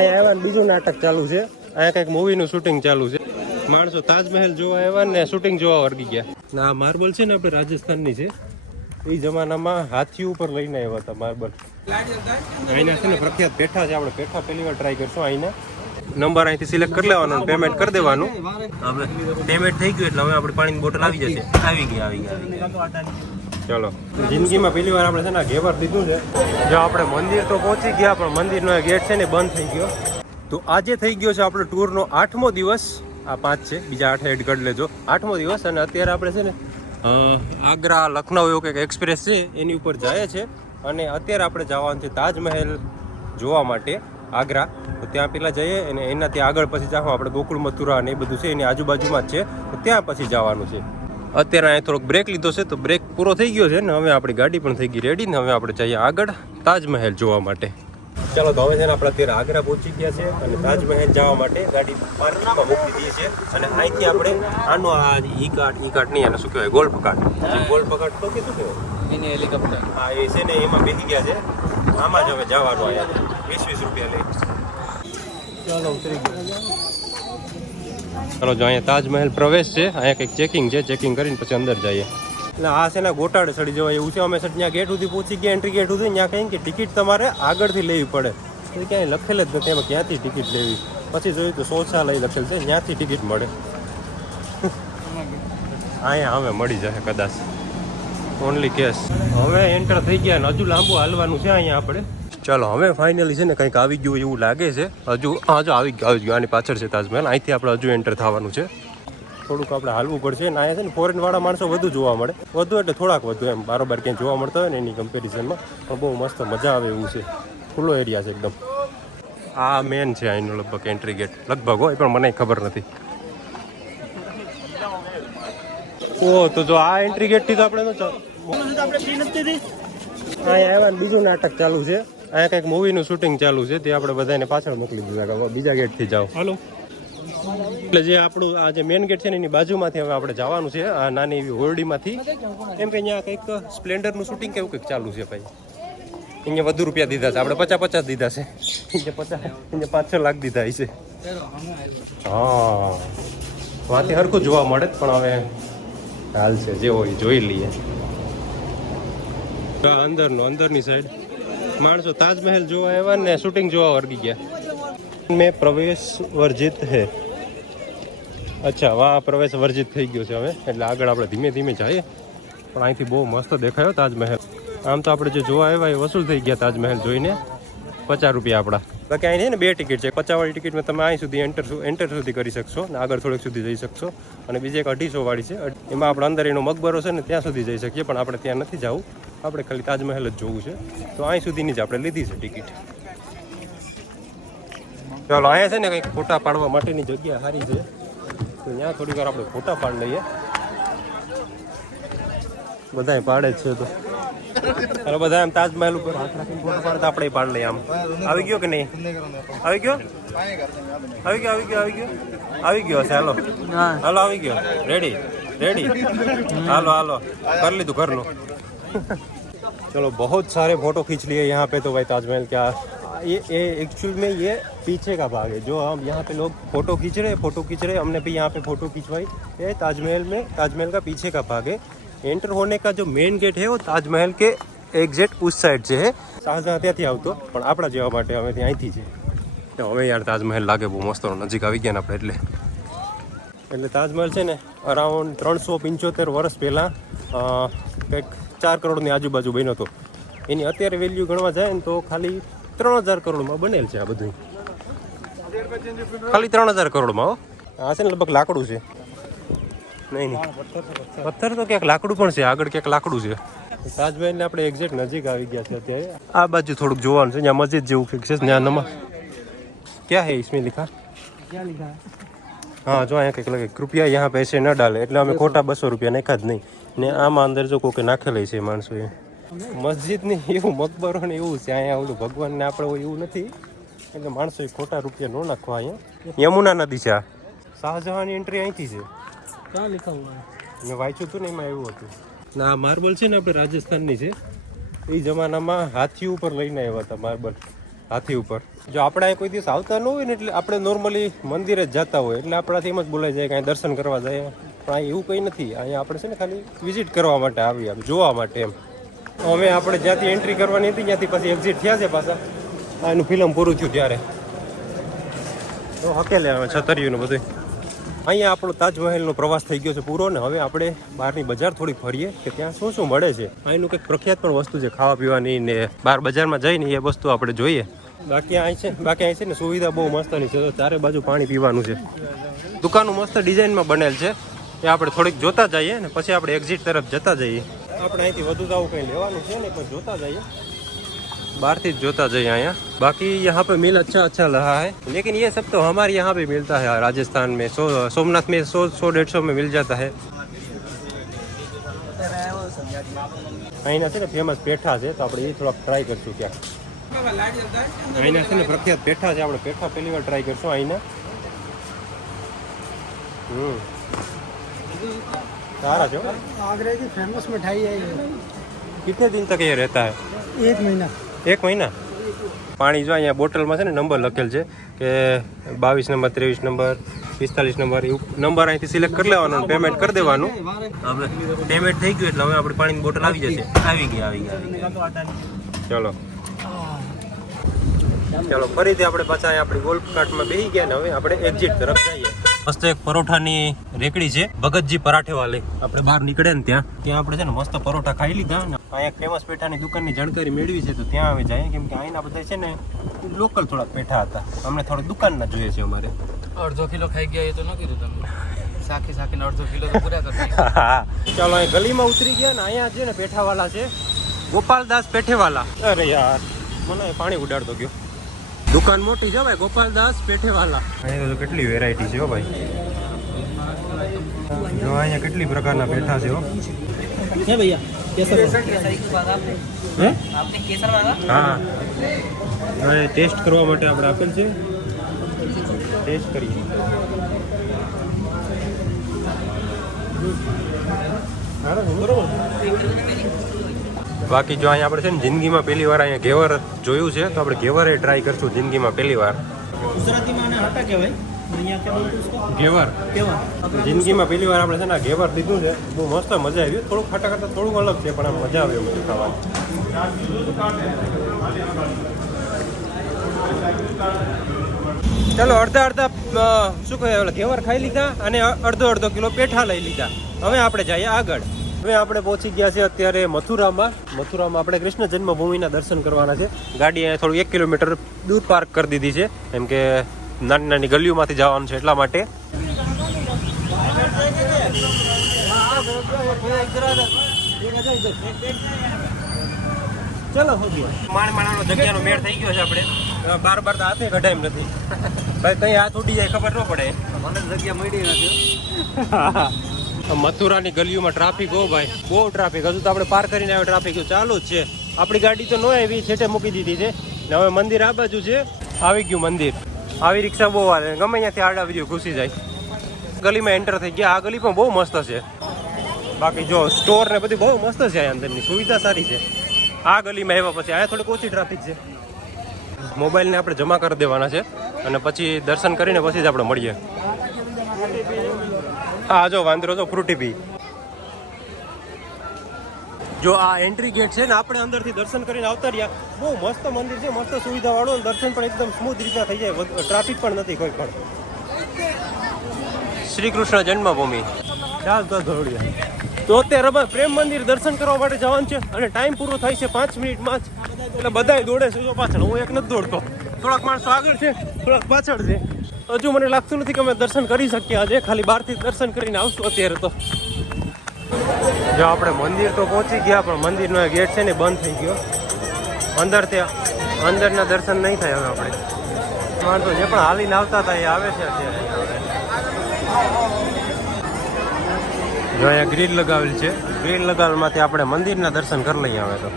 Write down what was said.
અહીંયા બીજું નાટક ચાલુ છે. અહીંયા કંઈક મૂવીનું શૂટિંગ ચાલુ છે. માણસો તાજમહેલ જોવા આવ્યા ને શૂટિંગ જોવા વર્ગી ગયા. ના માર્બલ છે ને આપણે રાજસ્થાનની છે. એ જમાનામાં હાથી ઉપર લઈને આવ્યા હતા માર્બલ. અહીંના છે ને પ્રખ્યાત પેઠા છે. આપણે પેઠા પહેલી વાર ટ્રાય કરશું. અહીંના નંબર અહીંથી સિલેક્ટ કરી લેવાનો, પેમેન્ટ કરી દેવાનું. હવે પેમેન્ટ થઈ ગયું એટલે હવે આપણે પાણીની બોટલ આવી જશે. આવી ગઈ. ચલો, જિંદગીમાં પહેલી વાર આપણે છે ને ઘેવર લીધું છે. જો આપણે મંદિર તો પહોંચી ગયા, પણ મંદિરનો ગેટ છે ને બંધ થઈ ગયો. તો આજે થઈ ગયો છે આપણો ટૂરનો 8મો દિવસ. આ 5 છે, બીજા 8 એડ કરી લેજો. 8મો દિવસ. અને અત્યારે આપણે છે ને આગ્રા લખનઉ એવું કંઈક એક્સપ્રેસ છે એની ઉપર જાય છે. અને અત્યારે આપણે જવાનું છે તાજમહેલ જોવા માટે આગ્રા. તો ત્યાં પહેલાં જઈએ અને એનાથી આગળ પછી જાઓ આપણે ગોકુળ મથુરા અને એ બધું છે એની આજુબાજુમાં જ છે. તો ત્યાં પછી જવાનું છે. અત્યારે અહીંયા થોડોક બ્રેક લીધો છે, તો બ્રેક પૂરો થઈ ગયો છે ને હવે આપણી ગાડી પણ થઈ ગઈ રેડી. ને હવે આપણે જઈએ આગળ તાજમહેલ જોવા માટે. ચાલો, તો હવે છે ને આપણે અત્યારે આગ્રા પહોંચી ગયા છે અને તાજમહેલ જવા માટે ગાડી પાર્કિંગમાં મૂકી દઈએ છીએ. અને અહીંથી આપણે આનો આ ઈ કાર્ડ નહીં, આને શું કહેવાય, ગોલ્ફ કાર્ડ. ગોલ્ફ કાર્ડ તો કે શું કહેવાય, મિની હેલિકોપ્ટર. હા, એ છે ને એમાં બેસી ગયા છે. આમાં જ હવે જવાનું આવ્યા 20-20 રૂપિયા લઈ. ચાલો, ઉતરી ગયા. ચાલો, જો અહીંયા તાજમહેલ પ્રવેશ છે. અહીંયા કંઈક ચેકિંગ છે, ચેકિંગ કરીને પછી અંદર જઈએ. એટલે આ છે ને ગોટાળે ચડી જવાય એવું છે. અમે સર ત્યાં ગેટ સુધી પહોંચી ગયા, એન્ટ્રી ગેટ સુધી. ત્યાં કંઈ કે ટિકિટ તમારે આગળથી લેવી પડે. એ ક્યાંય લખેલ જ નથી એમાં ક્યાંથી ટિકિટ લેવી. પછી જોયું તો શૌચાલય લખેલ છે, ત્યાંથી ટિકિટ મળે. અહીંયા હવે મળી જશે કદાચ, ઓનલી કેશ. હવે એન્ટર થઈ ગયા ને હજુ લાંબુ હાલવાનું છે અહીંયા આપણે. ચાલો, હવે ફાઇનલી છે ને કંઈક આવી ગયું એવું લાગે છે. હજુ આવી ગયું. આની પાછળ છે તાજમહેલ. અહીંથી આપણે હજુ એન્ટર થવાનું છે. થોડુંક આપણે હાલવું પડશે. અને અહીંયા છે ને ફોરેનવાળા માણસો વધુ જોવા મળે. વધુ એટલે થોડાક વધુ, એમ બારોબાર ક્યાંય જોવા મળતા હોય ને એની કમ્પેરિઝનમાં. પણ બહુ મસ્ત મજા આવે એવું છે. ખુલ્લો એરિયા છે એકદમ. આ મેન છે અહીંનો લગભગ એન્ટ્રી ગેટ. લગભગ હોય પણ મને ખબર નથી. ઓ, તો જો આ એન્ટ્રી ગેટથી તો આપણે અહીંયા બીજું નાટક ચાલુ છે. અહીંયા કંઈક મૂવીનું શૂટિંગ ચાલુ છે. તે આપણે બધાને પાછળ મોકલી દીધા. બીજા ગેટથી જાઓ. હાલો. એટલે જે આપણું આ જે મેન ગેટ છે ને એની બાજુમાંથી હવે આપણે જવાનું છે આ નાની એવી હોરડીમાંથી. એમ કે અહીંયા કંઈક સ્પ્લેન્ડરનું શૂટિંગ કેવું કંઈક ચાલુ છે ભાઈ. અહીંયા વધુ રૂપિયા દીધા છે. આપણે 50-50 દીધા છે. અહીંયા 5-6 લાખ દીધા છે. હા, વાંથી હરખું જોવા મળે પણ હવે હાલ છે જે હોય જોઈ લઈએ. અંદરની સાઈડ માણસો તાજમહેલ જોવા આવ્યા ને શૂટિંગ જોવા વર્ગી ગયા. મેં પ્રવેશ વર્જિત હે. અચ્છા, વાહ, પ્રવેશ વર્જિત થઈ ગયો છે હવે. એટલે આગળ આપણે ધીમે ધીમે જઈએ. પણ અહીંથી બહુ મસ્ત દેખાયો તાજમહેલ. આમ તો આપણે જે જોવા આવ્યા એ વસૂલ થઈ ગયા તાજમહેલ જોઈને. 50 રૂપિયા આપણા. બાકી અહીં છે ને 2 ટિકિટ છે. 50 વાળી ટિકિટમાં તમે અહીં સુધી એન્ટર સુધી કરી શકશો ને આગળ થોડેક સુધી જઈ શકશો. અને બીજી એક 250 વાળી છે. એમાં આપણે અંદર એનો મકબરો છે ને ત્યાં સુધી જઈ શકીએ. પણ આપણે ત્યાં નથી જવું. આપણે ખાલી તાજમહેલ જ જોવું છે. તો અહીં સુધીની જ આપણે લીધી છે ટિકિટ. ચાલો, અહીંયા છે ને કંઈક ફોટા પાડવા માટેની જગ્યા સારી છે. તો ત્યાં થોડી વાર આપણે ફોટા પાડી લઈએ. બધાય પાડે જ છે. તો ચાલો, બધા એમ તાજમહેલ ઉપર હાથ રાખીને ફોટો પાડતા આપણે પાડી લઈએ. આમ આવી ગયો કે નહીં? આવી ગયો હશે. હાલો આવી ગયો. રેડી. હાલો कर ली तू कर लो. चलो, बहुत सारे फोटो खींच लिए यहाँ पे. तो भाई ताजमहल क्या ये एक्चुअल में ये पीछे का भाग है. जो हम यहाँ पे लोग फोटो खींच रहे हमने भी यहाँ पे फोटो खिंचवाई. ये ताजमहल का पीछे का भाग है. एंटर होने का जो मेन गेट है वो ताजमहल के एग्जैक्ट उस साइड से है. શાહજહાં ત્યાંથી આવતો પણ આપણા જેવા માટે હવે ત્યાંથી છે. હવે યાર તાજમહેલ લાગે બહુ મસ્ત. નજીક આવી ગયા ને આપણે એટલે તાજમહેલ છે ને અરાઉન્ડ 375 વર્ષ પહેલાં કંઈક 4 કરોડની આજુબાજુ બન્યો હતો. એની અત્યારે વેલ્યુ ગણવા જાય ને તો ખાલી 3000 કરોડમાં બનેલ છે આ બધું. ખાલી 3000 કરોડમાં. આ છે ને લગભગ લાકડું છે. નહીં, પથ્થર તો ક્યાંક લાકડું પણ છે. આગળ ક્યાંક લાકડું છે. તાજમહેલને આપણે એક્ઝેક્ટ નજીક આવી ગયા છે અત્યારે. આ બાજુ થોડુંક જોવાનું છે. ત્યાં મસ્જિદ જેવું કંઈક છે. ત્યાં ક્યાં હે इसमें लिखा? हाँ, जो અહીંયા કંઈક લખે કૃપયા यहाँ पैसे न डाले. એટલે અમે ખોટા 200 રૂપિયા નાખ્યા જ નહીં. ને આમાં અંદર જો કોકે નાખેલી છે માણસોએ. મસ્જિદની એવું મકબરો ને એવું છે. અહીંયા ઓલું ભગવાનને આપણે હોય એવું નથી. એટલે માણસોએ ખોટા રૂપિયા ન નાખવા. અહીંયા યમુના નદી છે. આ શાહજહાંની એન્ટ્રી અહીંથી છે. ક્યાં લખા હુઆ હે? મેં વાંચ્યું હતું ને, એમાં એવું હતું. ના, માર્બલ છે ને આપણે રાજસ્થાનની છે. એ જમાનામાં હાથી ઉપર લઈને આવ્યા હતા માર્બલ. હાથી ઉપર. જો આપણે અહીં કોઈ દિવસ આવતા ન હોય ને એટલે આપણે નોર્મલી મંદિરે જ જતા હોય એટલે આપણાથી એમ જ બોલાઈ જાય કે અહીં દર્શન કરવા જાય. પણ અહીં એવું કંઈ નથી. અહીંયા આપણે છે ને ખાલી વિઝિટ કરવા માટે આવી, જોવા માટે એમ. અમે આપણે જ્યાંથી એન્ટ્રી કરવાની હતી ત્યાંથી પછી એક્ઝિટ થયા છે પાછા. એનું ફિલ્મ પૂરું થયું ત્યારે તો હકેલે આવે છતરીઓનું બધું. અહીંયા આપણો તાજમહેલનો પ્રવાસ થઈ ગયો છે પૂરો ને હવે આપણે બહારની બજાર થોડી ફરીએ કે ત્યાં શું શું મળે છે. અહીંનું કંઈક પ્રખ્યાત પણ વસ્તુ છે ખાવા પીવાની ને બહાર બજારમાં જઈને એ વસ્તુ આપણે જોઈએ. બાકી અહીં છે ને સુવિધા બહુ મસ્તની છે. તો ચારે બાજુ પાણી પીવાનું છે. દુકાનો મસ્ત ડિઝાઇનમાં બનેલ છે એ આપણે થોડીક જોતા જઈએ ને પછી આપણે એક્ઝિટ તરફ જતા જઈએ. આપણે અહીંથી વધુ તો આવું કંઈ લેવાનું છે ને પણ જોતા જઈએ, बाहर जोता जाए यहाँ. बाकी यहाँ पे मिल अच्छा रहा है लेकिन ये सब तो हमारे यहाँ पे मिलता है राजस्थान में. सोमनाथ में 100-150 में मिल जाता है. અહીંના છે ને ફેમસ પેઠા છે તો આપણે એ થોડાક ટ્રાય કરશું. ક્યાં અહીંના છે ને પ્રખ્યાત પેઠા છે, આપણે પેઠા પહેલી વાર ટ્રાય કરશું અહીંના. सारा जो आगरा की फेमस मिठाई है ये. कितने दिन तक ये रहता है? 1 महीना. 1 महीना. પાણી જો અહીંયા બોટલમાં છે ને નંબર લખેલ છે કે 22 નંબર, 23 નંબર, 45 નંબર. એવું નંબર અહીંથી સિલેક્ટ કરી લેવાનો, પેમેન્ટ કરી દેવાનું. આપણે પેમેન્ટ થઈ ગયું એટલે હવે આપણી પાણીની બોટલ આવી જશે. આવી ગઈ. ચલો ફરીથી આપણે પાછા આપણી ગોલ્ફ કાર્ટમાં બેસી ગયા ને હવે આપણે એક્ઝિટ તરફ જઈએ. મસ્ત એક પરોઠાની રેકડી છે, ભગતજી પરાઠે વાળી. આપણે બહાર નીકળે ને ત્યાં આપણે છે ને મસ્ત પરોઠા ખાઈ લીધા ને અહીંયા ફેમસ પેઠાની દુકાનની જાણકારી મેળવી છે તો ત્યાં હવે જાય. કેમ કે અહીંના બધા છે ને લોકલ થોડાક પેઠા હતા, અમને થોડીક દુકાનના જોઈએ છે. અમારે 1/2 કિલો ખાઈ ગયા એ તો ન કીધું તમે. સાખીને 1/2 કિલો તો પૂરા કરી. ચાલો અહીં ગલીમાં ઉતરી ગયા ને અહીંયા છે ને પેઠાવાલા છે, ગોપાલદાસ પેઠેવાલા. અરે યાર મને પાણી ઉડાડતો ગયો. દુકાન મોટી છે ભાઈ, ગોપાલદાસ પેઠેવાલા. અહીંયા તો કેટલી વેરાયટી છે હો ભાઈ. જો અહીંયા કેટલી પ્રકારના પેઠા છે હો. है भैया केसर હે? आपने केसर मांगा? હા, હવે ટેસ્ટ કરવા માટે આપણે આપેલ છે. ટેસ્ટ કરીએ. બાકી જો અહીંયા આપણે છે ને જિંદગીમાં પહેલી વાર અહીંયા ઘેવર જોયું છે તો આપણે ઘેવરે ટ્રાય કરશું જિંદગીમાં પહેલી વાર. गुजराती में हटा क्या भाई, यहाँ क्या बोलते उसको? ઘેવર केवा. જિંદગીમાં પહેલી વાર આપણે છે ને આ ઘેવર લીધું છે. બહુ મસ્ત મજા આવી. થોડુંક ખાટા ખાટા થોડુંક અલગ છે પણ આમ મજા આવે બધું ખાવાની. ચાલો અડધા શું કહે ઘેવર ખાઈ લીધા અને અડધો કિલો પેઠા લઈ લીધા. હવે આપણે જઈએ આગળ. હવે આપણે પહોંચી ગયા છે અત્યારે મથુરામાં. આપણે કૃષ્ણ જન્મભૂમિના દર્શન કરવાના છે. ગાડી અહીંયા થોડું 1 કિલોમીટર દૂર પાર્ક કરી દીધી છે કેમ કે નાની નાની ગલીઓમાંથી જવાનું છે એટલા માટે. ચલો માણવાનો જગ્યાનો મેળ થઈ ગયો છે. આપણે બાર તો હાથે કઢાય એમ નથી ભાઈ, કઈ હાથ ઉડી જાય ખબર ન પડે. મને જગ્યા મળી નથી. મથુરાની ગલીઓમાં ટ્રાફિક હો ભાઈ, બહુ ટ્રાફિક. હજુ તો આપણે પાર કરીને આવ્યો, ટ્રાફિક ચાલુ જ છે. આપણી ગાડી તો ન આવી, છેટે મૂકી દીધી છે ને હવે મંદિર આ બાજુ છે. આવી ગયું મંદિર. આવી રિક્ષા બહુ આવે, ગમે ત્યાંથી આડા વિડીયો ઘૂસી જાય. ગલીમાં એન્ટર થઈ ગયા. આ ગલી પણ બહુ મસ્ત છે. બાકી જો સ્ટોર ને બધી બહુ મસ્ત છે. અંદરની સુવિધા સારી છે. આ ગલીમાં આવ્યા પછી અહીંયા થોડીક ઓછી ટ્રાફિક છે. મોબાઈલને આપણે જમા કરી દેવાના છે અને પછી દર્શન કરીને પછી જ આપણે મળીએ. હા જો વાંદરો જો ફ્રૂટી પી. જો આ એન્ટ્રી ગેટ છે ને આપણે અંદરથી દર્શન કરીને આવતા રહ્યા. બહુ મસ્ત મંદિર છે, મસ્ત સુવિધા વાળું. દર્શન પણ એકદમ સ્મૂથ રીતના થઈ જાય, ટ્રાફિક પણ નથી કોઈ પણ. શ્રી કૃષ્ણ જન્મભૂમિ. ચાલ તો દોડ્યા. તો અત્યારે પ્રેમ મંદિર દર્શન કરવા માટે જવાનું છે અને ટાઈમ પૂરો થાય છે 5 મિનિટમાં જ. એટલે બધાય દોડે છે જો પાછળ. હું એક નથી દોડતો. થોડાક માણસો આગળ છે, થોડાક પાછળ છે. હજુ મને લાગતું નથી કે અમે દર્શન કરી શકીએ આજે. ખાલી બહારથી દર્શન કરીને આવશું અત્યારે તો. જો આપણે મંદિર તો પહોંચી ગયા પણ મંદિરનો ગેટ છે ને બંધ થઈ ગયો. અંદરના દર્શન નહીં થાય હવે. આપણે માણસો જે પણ હાલીને આવતા હતા એ આવે છે અત્યારે. જો અહીંયા ગ્રીલ લગાવેલ છે. ગ્રીલ લગાવેલમાંથી આપણે મંદિરના દર્શન કરી લઈએ હવે તો.